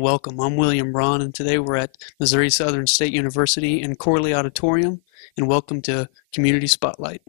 Welcome, I'm William Braun, and today we're at Missouri Southern State University in Corley Auditorium, and welcome to Community Spotlight.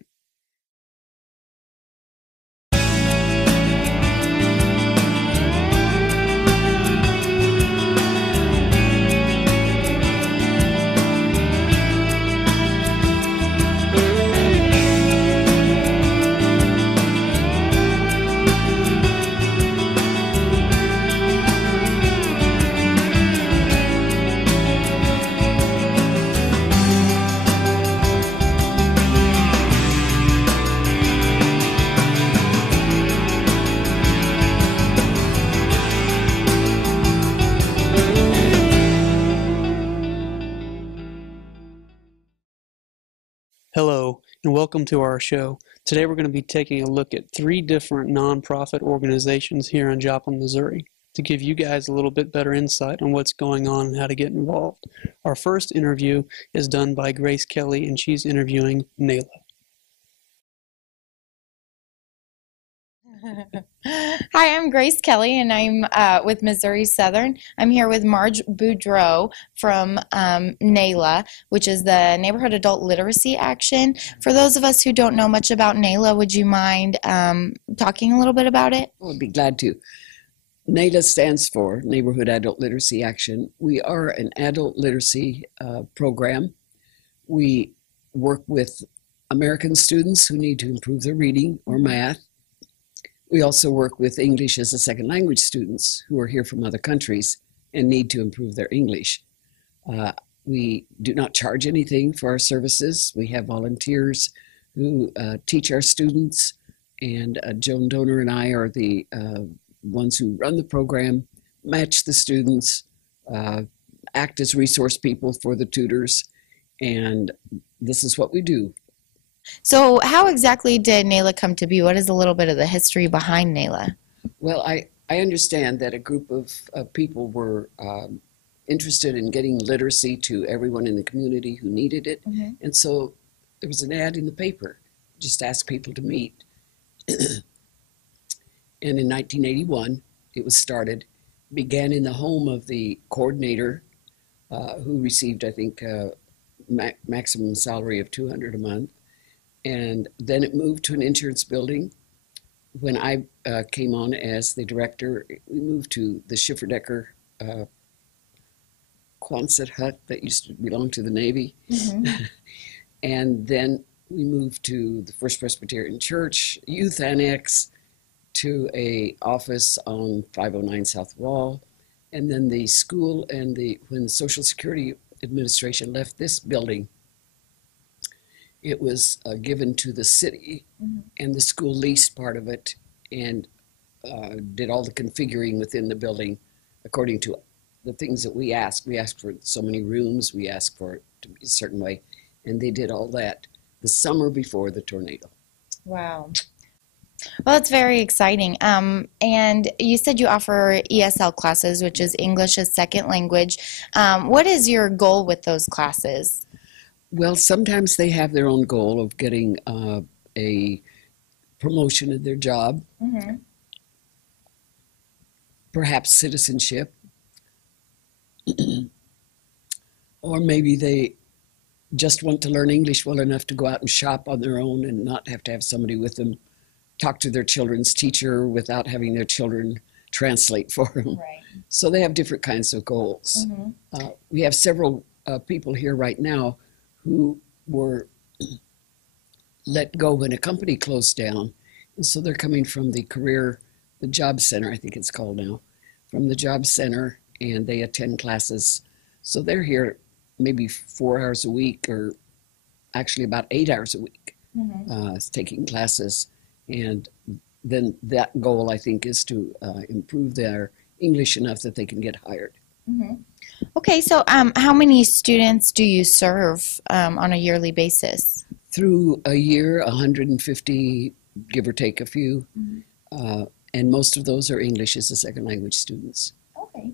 Hello, and welcome to our show. Today we're going to be taking a look at 3 different nonprofit organizations here in Joplin, Missouri, to give you guys a little bit better insight on what's going on and how to get involved. Our first interview is done by Grace Kelly, and she's interviewing NALA. Hi, I'm Grace Kelly, and I'm with Missouri Southern. I'm here with Marge Boudreau from NALA, which is the Neighborhood Adult Literacy Action. For those of us who don't know much about NALA, would you mind talking a little bit about it? I would be glad to. NALA stands for Neighborhood Adult Literacy Action. We are an adult literacy program. We work with American students who need to improve their reading or math. We also work with English as a second language students who are here from other countries and need to improve their English. We do not charge anything for our services. We have volunteers who teach our students, and Joan Donor and I are the ones who run the program, match the students, act as resource people for the tutors, and this is what we do. So how exactly did NALA come to be? What is a little bit of the history behind NALA? Well, I understand that a group of people were interested in getting literacy to everyone in the community who needed it. Mm-hmm. And so there was an ad in the paper, just ask people to meet. And in 1981, it was started, began in the home of the coordinator who received, I think, maximum salary of $200 a month. And then it moved to an insurance building. When I came on as the director, we moved to the Schifferdecker Quonset hut that used to belong to the Navy. Mm-hmm. And then we moved to the First Presbyterian Church Youth Annex, to a office on 509 South Wall. And then the school and when the Social Security Administration left this building, it was given to the city, mm-hmm. and the school leased part of it and did all the configuring within the building according to the things that we asked. We asked for so many rooms, we asked for it to be a certain way, and they did all that the summer before the tornado. Wow. Well, it's very exciting. And you said you offer ESL classes, which is English as Second Language. What is your goal with those classes? Well, sometimes they have their own goal of getting a promotion in their job, mm-hmm. perhaps citizenship, or maybe they just want to learn English well enough to go out and shop on their own and not have to have somebody with them talk to their children's teacher without having their children translate for them. Right. So they have different kinds of goals. Mm-hmm. We have several people here right now who were let go when a company closed down. And so they're coming from the job center, I think it's called now, from the job center, and they attend classes. So they're here maybe 4 hours a week, or actually about 8 hours a week, mm-hmm. Taking classes. And then that goal, I think, is to improve their English enough that they can get hired. Mm-hmm. Okay, so how many students do you serve on a yearly basis? Through a year, 150, give or take a few, mm-hmm. And most of those are English as a second language students. Okay.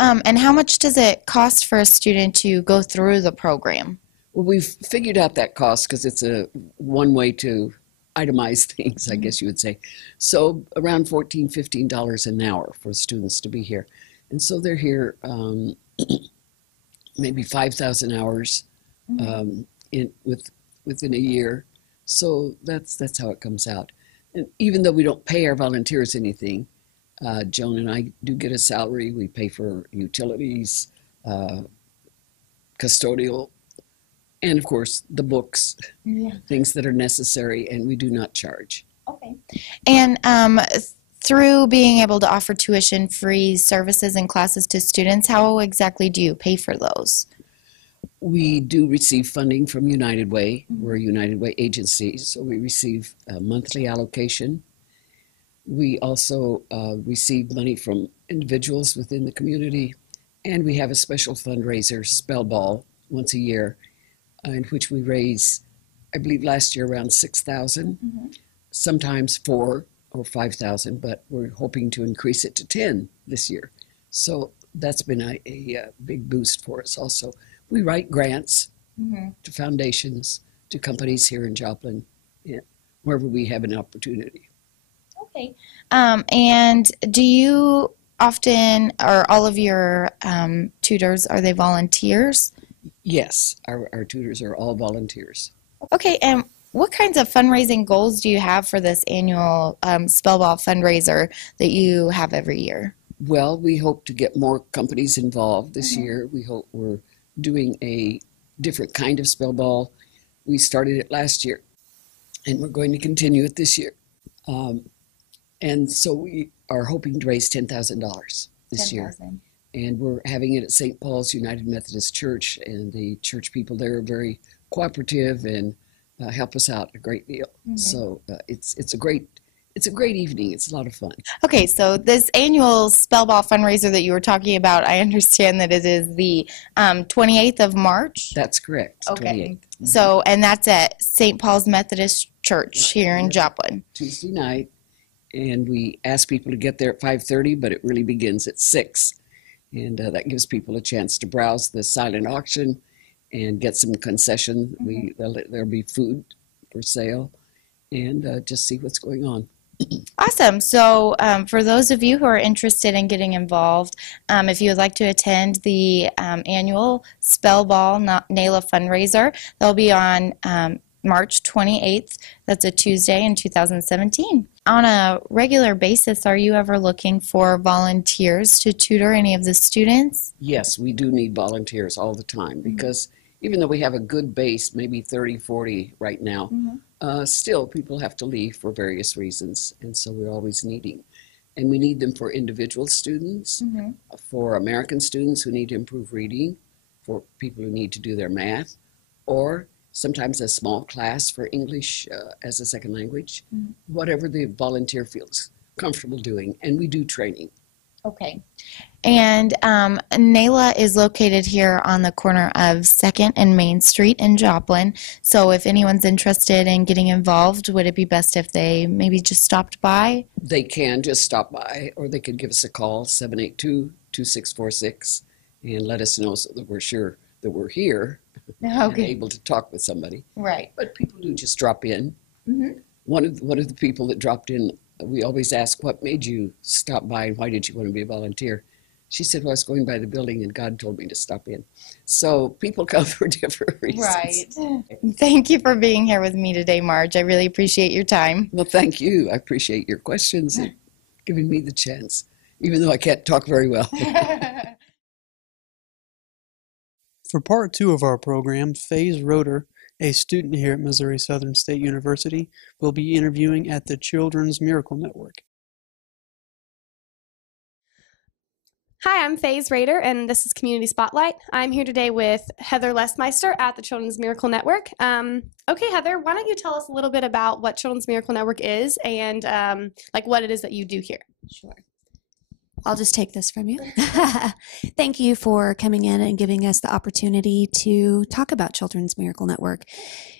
And how much does it cost for a student to go through the program? Well, we've figured out that cost because it's one way to itemize things, mm-hmm. I guess you would say. So around $14, $15 an hour for students to be here. And so they're here maybe 5,000 hours within a year. So that's how it comes out. And even though we don't pay our volunteers anything, Joan and I do get a salary. We pay for utilities, custodial, and of course the books, things that are necessary, and we do not charge. Okay. And through being able to offer tuition-free services and classes to students, how exactly do you pay for those? We do receive funding from United Way. We're a United Way agency, so we receive a monthly allocation. We also receive money from individuals within the community, and we have a special fundraiser, Spell Ball, once a year, in which we raise, I believe last year around 6,000, sometimes 4 or 5,000, but we're hoping to increase it to 10 this year. So that's been a big boost for us also. We write grants to foundations, to companies here in Joplin, wherever we have an opportunity. Okay. And do you often, or all of your tutors, are they volunteers? Yes, our tutors are all volunteers. Okay, and what kinds of fundraising goals do you have for this annual Spellball fundraiser that you have every year? Well, we hope to get more companies involved this year. We hope we're doing a different kind of Spellball. We started it last year, and we're going to continue it this year. And so we are hoping to raise $10,000 this year. And we're having it at St. Paul's United Methodist Church, and the church people there are very cooperative and help us out a great deal. So it's a great evening. It's a lot of fun. Okay, so this annual Spellball fundraiser that you were talking about, I understand that it is the 28th of March? That's correct. Okay. 28th. So, and that's at St. Paul's Methodist Church here in Joplin. Tuesday night, and we ask people to get there at 5:30, but it really begins at 6. And that gives people a chance to browse the silent auction and get some concession. There'll be food for sale, and just see what's going on. Awesome. So for those of you who are interested in getting involved, if you would like to attend the annual Spellball NALA fundraiser, they'll be on March 28th. That's a Tuesday in 2017. On a regular basis, are you ever looking for volunteers to tutor any of the students? Yes, we do need volunteers all the time, because even though we have a good base, maybe 30, 40 right now, still people have to leave for various reasons, and so we're always needing. And we need them for individual students, for American students who need to improve reading, for people who need to do their math, or sometimes a small class for English as a second language, whatever the volunteer feels comfortable doing, and we do training. Okay. And NALA is located here on the corner of 2nd and Main Street in Joplin. So if anyone's interested in getting involved, would it be best if they maybe just stopped by? They can just stop by, or they could give us a call, 782-2646, and let us know so that we're sure that we're here and able to talk with somebody. Right. But people do just drop in. One of the people that dropped in, we always ask, what made you stop by and why did you want to be a volunteer? She said, well, I was going by the building and God told me to stop in. So people come for different reasons. Right. Thank you for being here with me today, Marge. I really appreciate your time. Well, thank you. I appreciate your questions and giving me the chance, even though I can't talk very well. For part 2 of our program, Faze Roeder, a student here at Missouri Southern State University, will be interviewing at the Children's Miracle Network. Hi, I'm Faze Rader, and this is Community Spotlight. I'm here today with Heather Lesmeister at the Children's Miracle Network. Okay, Heather, why don't you tell us a little bit about what Children's Miracle Network is and what it is that you do here? Sure. I'll just take this from you. Thank you for coming in and giving us the opportunity to talk about Children's Miracle Network.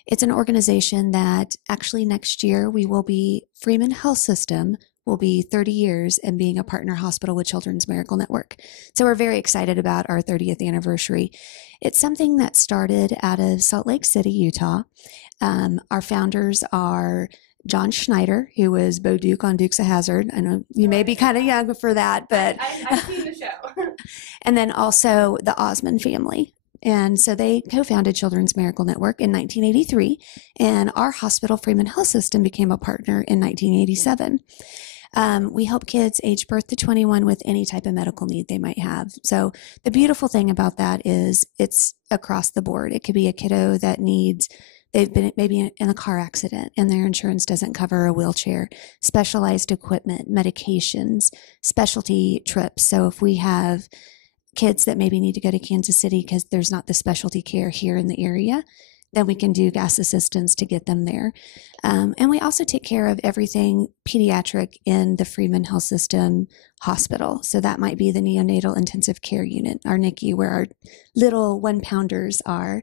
It's an organization that actually next year Freeman Health System will be 30 years and being a partner hospital with Children's Miracle Network. So we're very excited about our 30th anniversary. It's something that started out of Salt Lake City, Utah. Our founders are John Schneider, who was Bo Duke on Dukes of Hazzard. I know you may be kind of young for that, but I've seen the show. go. And then also the Osmond family. And so they co-founded Children's Miracle Network in 1983, and our hospital, Freeman Health System, became a partner in 1987. We help kids age birth to 21 with any type of medical need they might have. So the beautiful thing about that is it's across the board. It could be a kiddo that they've been maybe in a car accident and their insurance doesn't cover a wheelchair, specialized equipment, medications, specialty trips. So if we have kids that maybe need to go to Kansas City because there's not the specialty care here in the area, then we can do gas assistance to get them there. And we also take care of everything pediatric in the Freeman Health System hospital. So that might be the neonatal intensive care unit, our NICU, where our little 1-pounders are,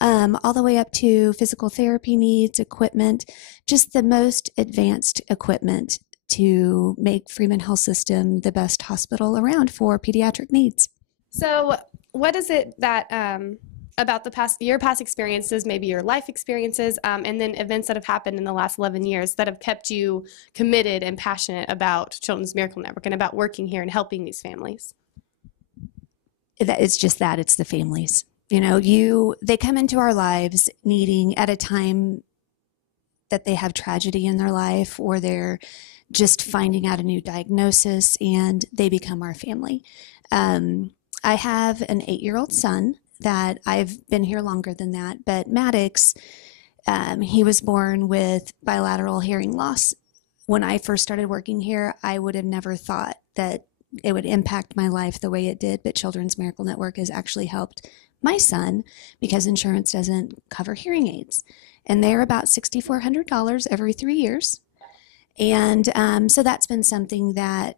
all the way up to physical therapy needs, equipment, just the most advanced equipment to make Freeman Health System the best hospital around for pediatric needs. So what is it that about your past experiences, maybe your life experiences, and then events that have happened in the last 11 years that have kept you committed and passionate about Children's Miracle Network and about working here and helping these families? It's just that, it's the families. They come into our lives needing at a time that they have tragedy in their life, or they're just finding out a new diagnosis, and they become our family. I have an 8-year-old son that I've been here longer than that, but Maddox, he was born with bilateral hearing loss. When I first started working here, I would have never thought that it would impact my life the way it did, but Children's Miracle Network has actually helped my son because insurance doesn't cover hearing aids. And they're about $6,400 every 3 years. And so that's been something that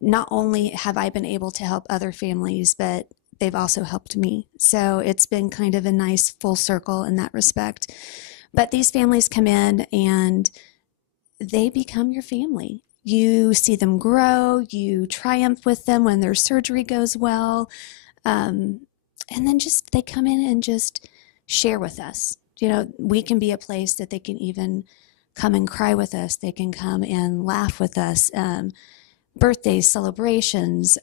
not only have I been able to help other families, but they've also helped me. So it's been kind of a nice full circle in that respect. But these families come in and they become your family. You see them grow, you triumph with them when their surgery goes well. And then just they come in and just share with us. We can be a place that they can even come and cry with us. They can come and laugh with us. Birthdays, celebrations,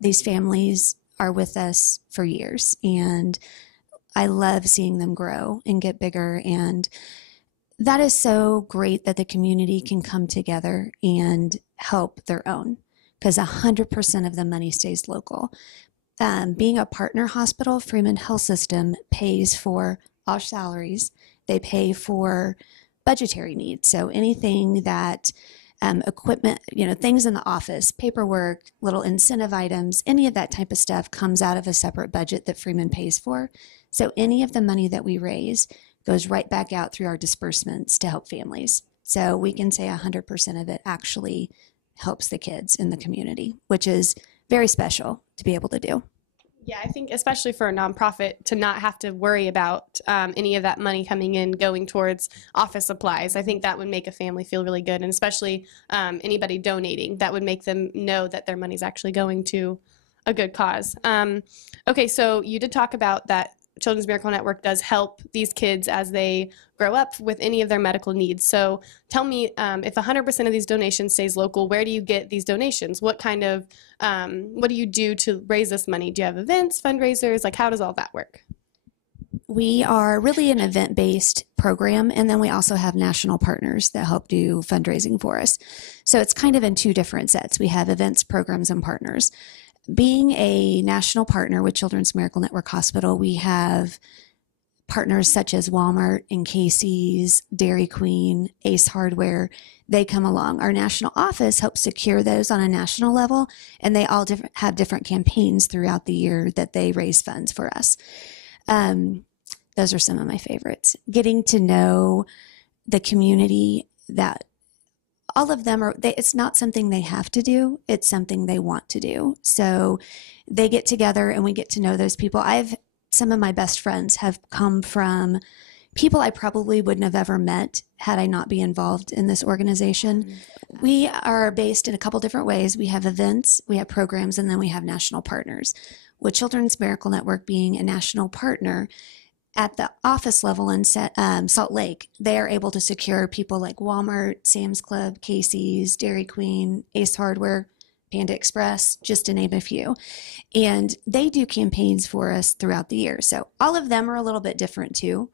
these families are with us for years, and I love seeing them grow and get bigger. And that is so great that the community can come together and help their own, because 100% of the money stays local. Being a partner hospital, Freeman Health System pays for all salaries. They pay for budgetary needs. So anything that equipment, things in the office, paperwork, little incentive items, any of that type of stuff comes out of a separate budget that Freeman pays for. So any of the money that we raise goes right back out through our disbursements to help families. So we can say 100% of it actually helps the kids in the community, which is very special to be able to do. Yeah, I think especially for a nonprofit to not have to worry about any of that money coming in going towards office supplies, I think that would make a family feel really good, and especially anybody donating, that would make them know that their money's actually going to a good cause. Okay, so you did talk about that Children's Miracle Network does help these kids as they grow up with any of their medical needs. So tell me, if 100% of these donations stays local, where do you get these donations? What kind of, what do you do to raise this money? Do you have events, fundraisers? Like, how does all that work? We are really an event-based program, and then we also have national partners that help do fundraising for us. So it's kind of in two different sets. We have events, programs, and partners. Being a national partner with Children's Miracle Network Hospital, we have partners such as Walmart and Casey's, Dairy Queen, Ace Hardware. They come along. Our national office helps secure those on a national level, and they all have different campaigns throughout the year that they raise funds for us. Those are some of my favorites. Getting to know the community, that all of them it's not something they have to do, it's something they want to do. So they get together and we get to know those people. Some of my best friends have come from people I probably wouldn't have ever met had I not been involved in this organization. We are based in a couple different ways. We have events, we have programs, and then we have national partners. With Children's Miracle Network being a national partner, at the office level in Salt Lake, they are able to secure people like Walmart, Sam's Club, Casey's, Dairy Queen, Ace Hardware, Panda Express, just to name a few. And they do campaigns for us throughout the year. So all of them are a little bit different too.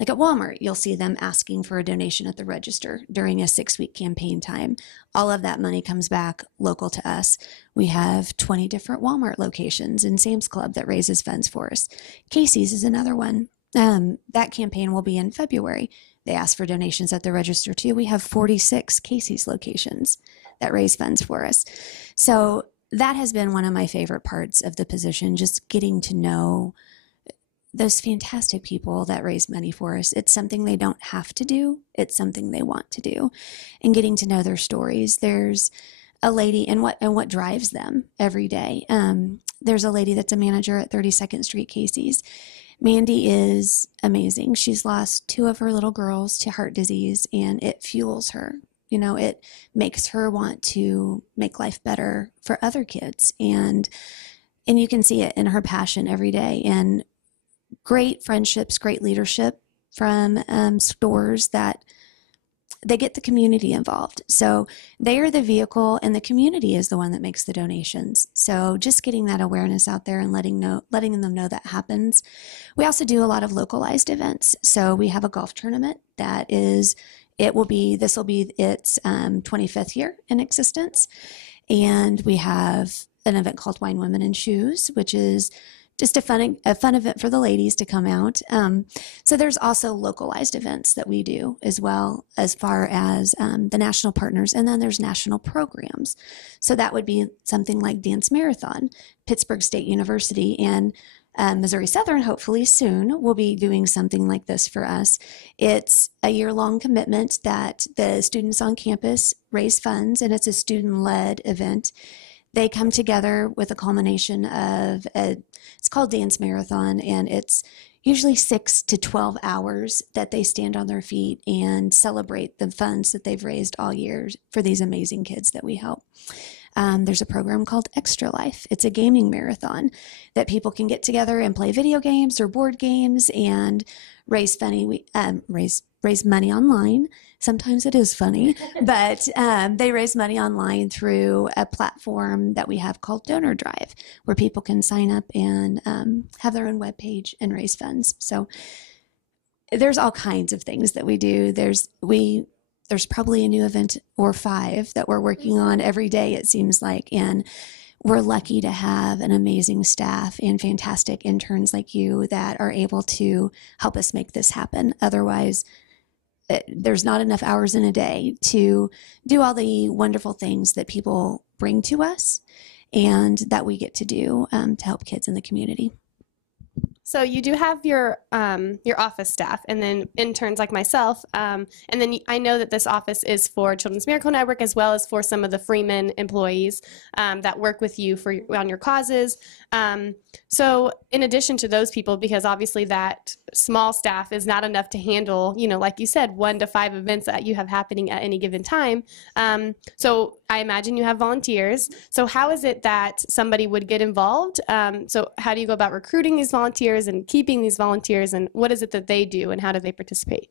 Like at Walmart, you'll see them asking for a donation at the register during a 6-week campaign time. All of that money comes back local to us. We have 20 different Walmart locations and Sam's Club that raises funds for us. Casey's is another one. That campaign will be in February. They ask for donations at the register too. We have 46 Casey's locations that raise funds for us. So that has been one of my favorite parts of the position, just getting to know those fantastic people that raise money for us. It's something they don't have to do. It's something they want to do. And getting to know their stories. There's a lady and what drives them every day. There's a lady that's a manager at 32nd Street Casey's. Mandy is amazing. She's lost 2 of her little girls to heart disease, and it fuels her. You know, it makes her want to make life better for other kids. And you can see it in her passion every day. And great friendships, great leadership from stores that they get the community involved. So they are the vehicle and the community is the one that makes the donations. So just getting that awareness out there and letting them know that happens. We also do a lot of localized events. So we have a golf tournament this will be its 25th year in existence. And we have an event called Wine, Women, and Shoes, which is just a fun event for the ladies to come out. So there's also localized events that we do as well, as far as the national partners. And then there's national programs. So that would be something like Dance Marathon. Pittsburgh State University and Missouri Southern, hopefully soon, will be doing something like this for us. It's a year-long commitment that the students on campus raise funds, and it's a student-led event. They come together with a culmination of it's called Dance Marathon, and it's usually 6 to 12 hours that they stand on their feet and celebrate the funds that they've raised all year for these amazing kids that we help. There's a program called Extra Life. It's a gaming marathon that people can get together and play video games or board games and raise money online. Sometimes it is funny, but they raise money online through a platform that we have called Donor Drive, where people can sign up and have their own webpage and raise funds. So there's all kinds of things that we do. There's probably a new event or 5 that we're working on every day, it seems like. And we're lucky to have an amazing staff and fantastic interns like you that are able to help us make this happen. Otherwise, there's not enough hours in a day to do all the wonderful things that people bring to us and that we get to do to help kids in the community. So you do have your office staff and then interns like myself. And then I know that this office is for Children's Miracle Network as well as for some of the Freeman employees that work with you on your causes. So in addition to those people, because obviously that small staff is not enough to handle, like you said, 1 to 5 events that you have happening at any given time. So I imagine you have volunteers. So how is it that somebody would get involved? So how do you go about recruiting these volunteers and keeping these volunteers, and what is it that they do and how do they participate?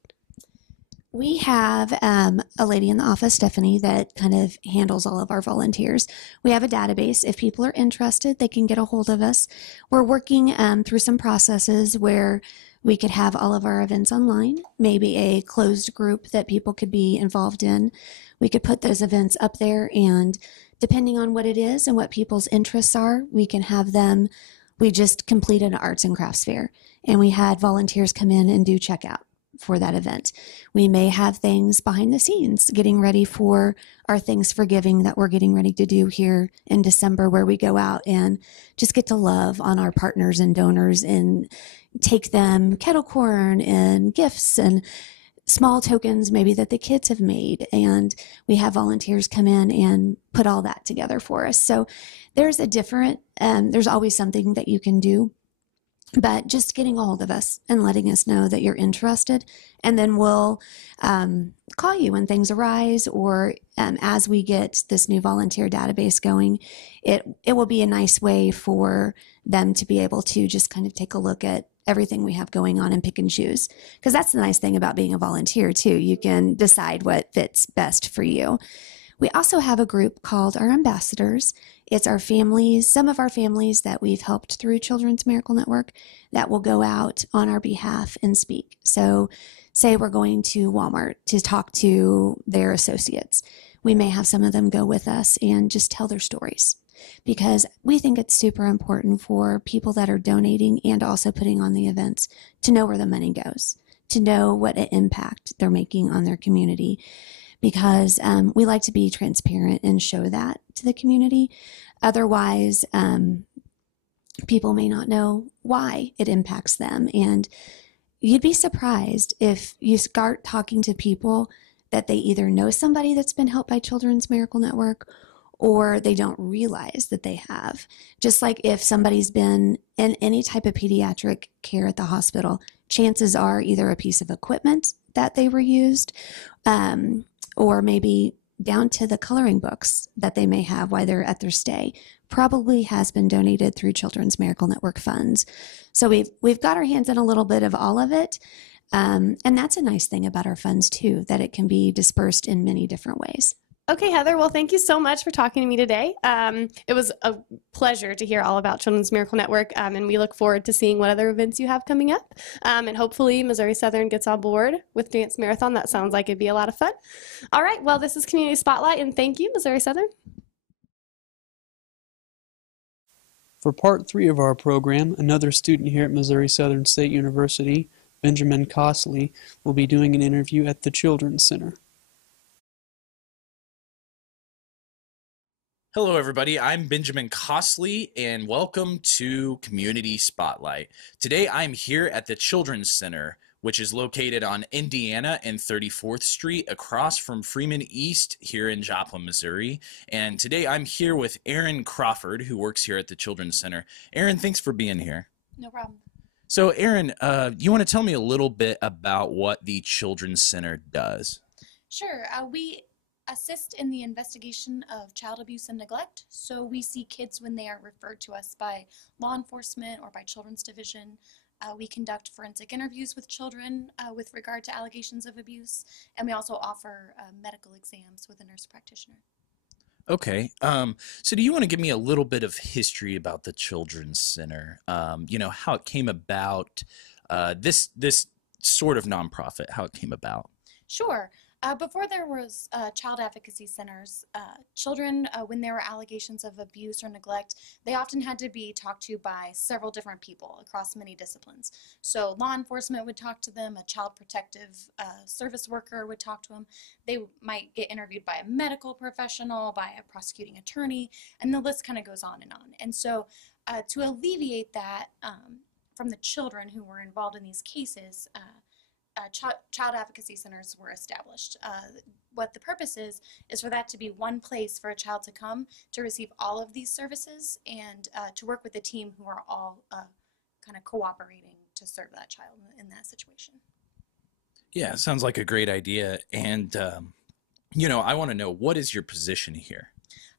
We have a lady in the office, Stephanie, that kind of handles all of our volunteers. We have a database. If people are interested, they can get a hold of us. We're working through some processes where we could have all of our events online, maybe a closed group that people could be involved in. We could put those events up there, and depending on what it is and what people's interests are, we can have them. We just completed an arts and crafts fair, and we had volunteers come in and do checkout for that event. We may have things behind the scenes getting ready for our Things for Giving that we're getting ready to do here in December, where we go out and just get to love on our partners and donors and take them kettle corn and gifts and small tokens maybe that the kids have made. And we have volunteers come in and put all that together for us. So there's there's always something that you can do. But just getting a hold of us and letting us know that you're interested, and then we'll call you when things arise, or as we get this new volunteer database going, it will be a nice way for them to be able to just kind of take a look at everything we have going on and pick and choose. Because that's the nice thing about being a volunteer too. You can decide what fits best for you. We also have a group called our ambassadors. It's our families, some of our families that we've helped through Children's Miracle Network that will go out on our behalf and speak. So say we're going to Walmart to talk to their associates. We may have some of them go with us and just tell their stories, because we think it's super important for people that are donating and also putting on the events to know where the money goes, to know what an impact they're making on their community, because we like to be transparent and show that to the community. Otherwise, people may not know why it impacts them. And you'd be surprised if you start talking to people that they either know somebody that's been helped by Children's Miracle Network or they don't realize that they have. Just like if somebody's been in any type of pediatric care at the hospital, chances are either a piece of equipment that they were used, or maybe down to the coloring books that they may have while they're at their stay, probably has been donated through Children's Miracle Network funds. So we've got our hands in a little bit of all of it. And that's a nice thing about our funds too, that it can be dispersed in many different ways. Okay, Heather, well, thank you so much for talking to me today. It was a pleasure to hear all about Children's Miracle Network, and we look forward to seeing what other events you have coming up. And hopefully Missouri Southern gets on board with Dance Marathon. That sounds like it'd be a lot of fun. All right, well, this is Community Spotlight, and thank you, Missouri Southern. For part 3 of our program, another student here at Missouri Southern State University, Benjamin Costley, will be doing an interview at the Children's Center. Hello, everybody. I'm Benjamin Costley, and welcome to Community Spotlight. Today, I'm here at the Children's Center, which is located on Indiana and 34th Street across from Freeman East here in Joplin, Missouri. And today, I'm here with Erin Crawford, who works here at the Children's Center. Erin, thanks for being here. No problem. So, Erin, you want to tell me a little bit about what the Children's Center does? Sure. We assist in the investigation of child abuse and neglect. So we see kids when they are referred to us by law enforcement or by Children's Division. We conduct forensic interviews with children with regard to allegations of abuse, and we also offer medical exams with a nurse practitioner. Okay. So do you want to give me a little bit of history about the Children's Center? How it came about, this sort of nonprofit, how it came about? Sure. Before there was child advocacy centers, children, when there were allegations of abuse or neglect, they often had to be talked to by several different people across many disciplines. So law enforcement would talk to them, a child protective service worker would talk to them. They might get interviewed by a medical professional, by a prosecuting attorney, and the list kind of goes on and on. And so to alleviate that from the children who were involved in these cases, child advocacy centers were established. What the purpose is for that to be one place for a child to come to receive all of these services and to work with a team who are all kind of cooperating to serve that child in that situation. Yeah, it sounds like a great idea. And, I want to know, what is your position here?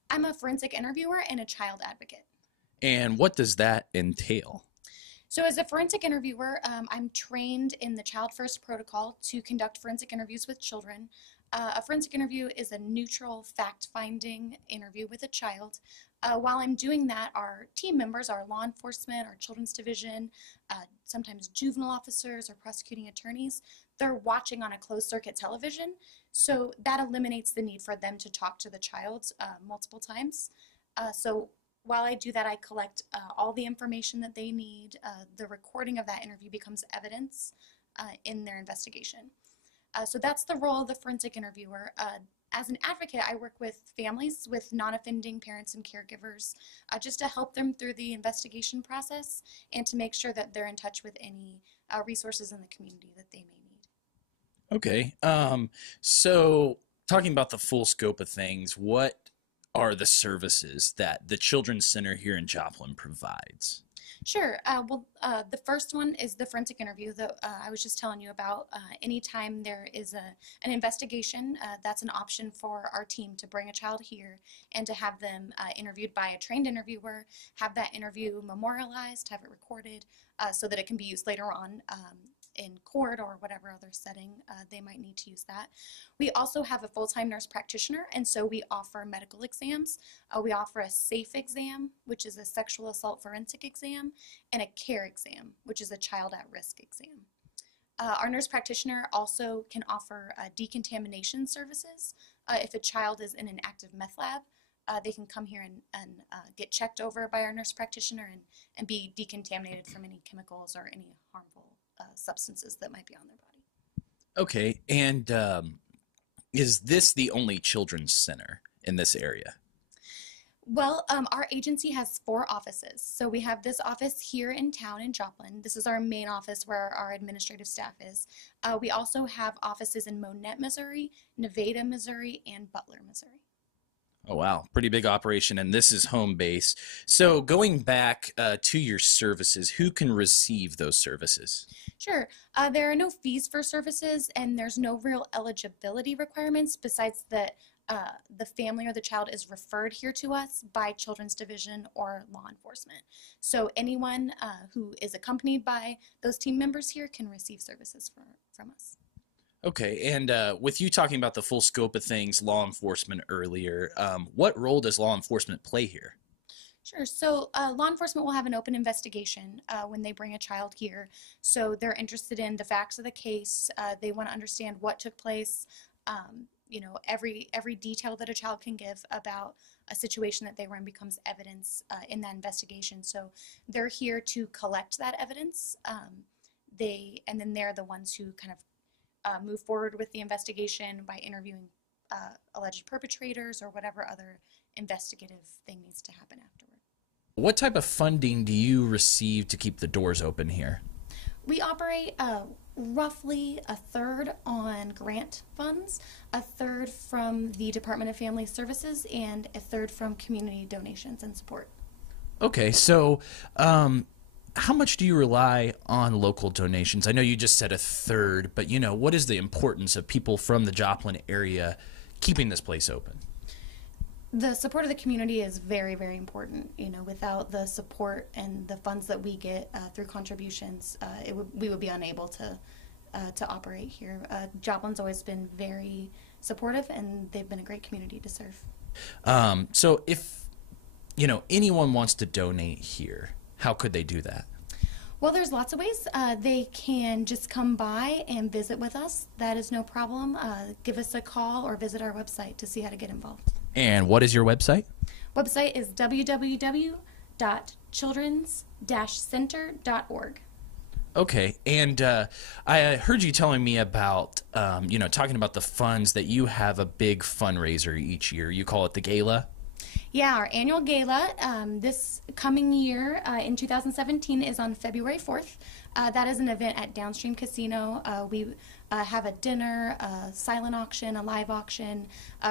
I'm a forensic interviewer and a child advocate. And what does that entail? So as a forensic interviewer, I'm trained in the Child First Protocol to conduct forensic interviews with children. A forensic interview is a neutral, fact-finding interview with a child. While I'm doing that, our team members, our law enforcement, our Children's Division, sometimes juvenile officers or prosecuting attorneys, they're watching on a closed-circuit television. So that eliminates the need for them to talk to the child multiple times. So while I do that, I collect all the information that they need. The recording of that interview becomes evidence in their investigation. So that's the role of the forensic interviewer. As an advocate, I work with families with non-offending parents and caregivers just to help them through the investigation process and to make sure that they're in touch with any resources in the community that they may need. Okay. So talking about the full scope of things, what are the services that the Children's Center here in Joplin provides? Sure. The first one is the forensic interview that I was just telling you about. Anytime there is an investigation, that's an option for our team to bring a child here and to have them interviewed by a trained interviewer, have that interview memorialized, have it recorded, so that it can be used later on in court or whatever other setting they might need to use that. We also have a full-time nurse practitioner, and so we offer medical exams. We offer a SAFE exam, which is a sexual assault forensic exam, and a CARE exam, which is a child at risk exam. Our nurse practitioner also can offer decontamination services. If a child is in an active meth lab, they can come here and get checked over by our nurse practitioner and be decontaminated from any chemicals or any harmful substances that might be on their body. Okay, and is this the only children's center in this area? Well, our agency has 4 offices. So we have this office here in town in Joplin. This is our main office where our administrative staff is. We also have offices in Monette, Missouri, Nevada, Missouri, and Butler, Missouri. Oh, wow. Pretty big operation, and this is home base. So going back to your services, who can receive those services? Sure. There are no fees for services, and there's no real eligibility requirements besides that the family or the child is referred here to us by Children's Division or law enforcement. So anyone who is accompanied by those team members here can receive services from us. Okay, and with you talking about the full scope of things, law enforcement earlier, what role does law enforcement play here? Sure. So law enforcement will have an open investigation when they bring a child here. So they're interested in the facts of the case. They want to understand what took place. You know, every detail that a child can give about a situation that they were in becomes evidence in that investigation. So they're here to collect that evidence. And then they're the ones who kind of move forward with the investigation by interviewing alleged perpetrators or whatever other investigative thing needs to happen afterward. What type of funding do you receive to keep the doors open here? We operate roughly a third on grant funds, a third from the Department of Family Services, and a third from community donations and support. Okay, so how much do you rely on local donations? I know you just said a third, but you know, what is the importance of people from the Joplin area keeping this place open? The support of the community is very, very important. You know, without the support and the funds that we get through contributions, we would be unable to operate here. Joplin's always been very supportive, and they've been a great community to serve. So if, you know, anyone wants to donate here, how could they do that? Well, there's lots of ways. They can just come by and visit with us. That is no problem. Give us a call or visit our website to see how to get involved. And what is your website? Website is www.childrens-center.org. Okay, and I heard you telling me about, you know, talking about the funds that you have a big fundraiser each year. You call it the gala? Yeah, our annual gala this coming year in 2017 is on February 4th. That is an event at Downstream Casino. We have a dinner, a silent auction, a live auction.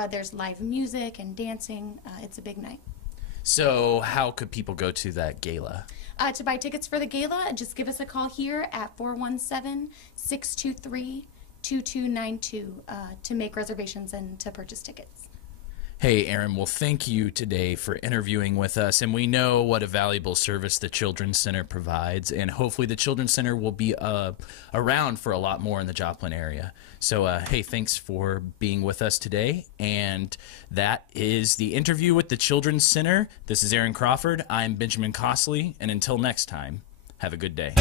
There's live music and dancing. It's a big night. So how could people go to that gala? To buy tickets for the gala, just give us a call here at 417-623-2292 to make reservations and to purchase tickets. Hey, Aaron, well, thank you today for interviewing with us, and we know what a valuable service the Children's Center provides, and hopefully the Children's Center will be around for a lot more in the Joplin area. So, hey, thanks for being with us today, and that is the interview with the Children's Center. This is Aaron Crawford. I'm Benjamin Costley, and until next time, have a good day.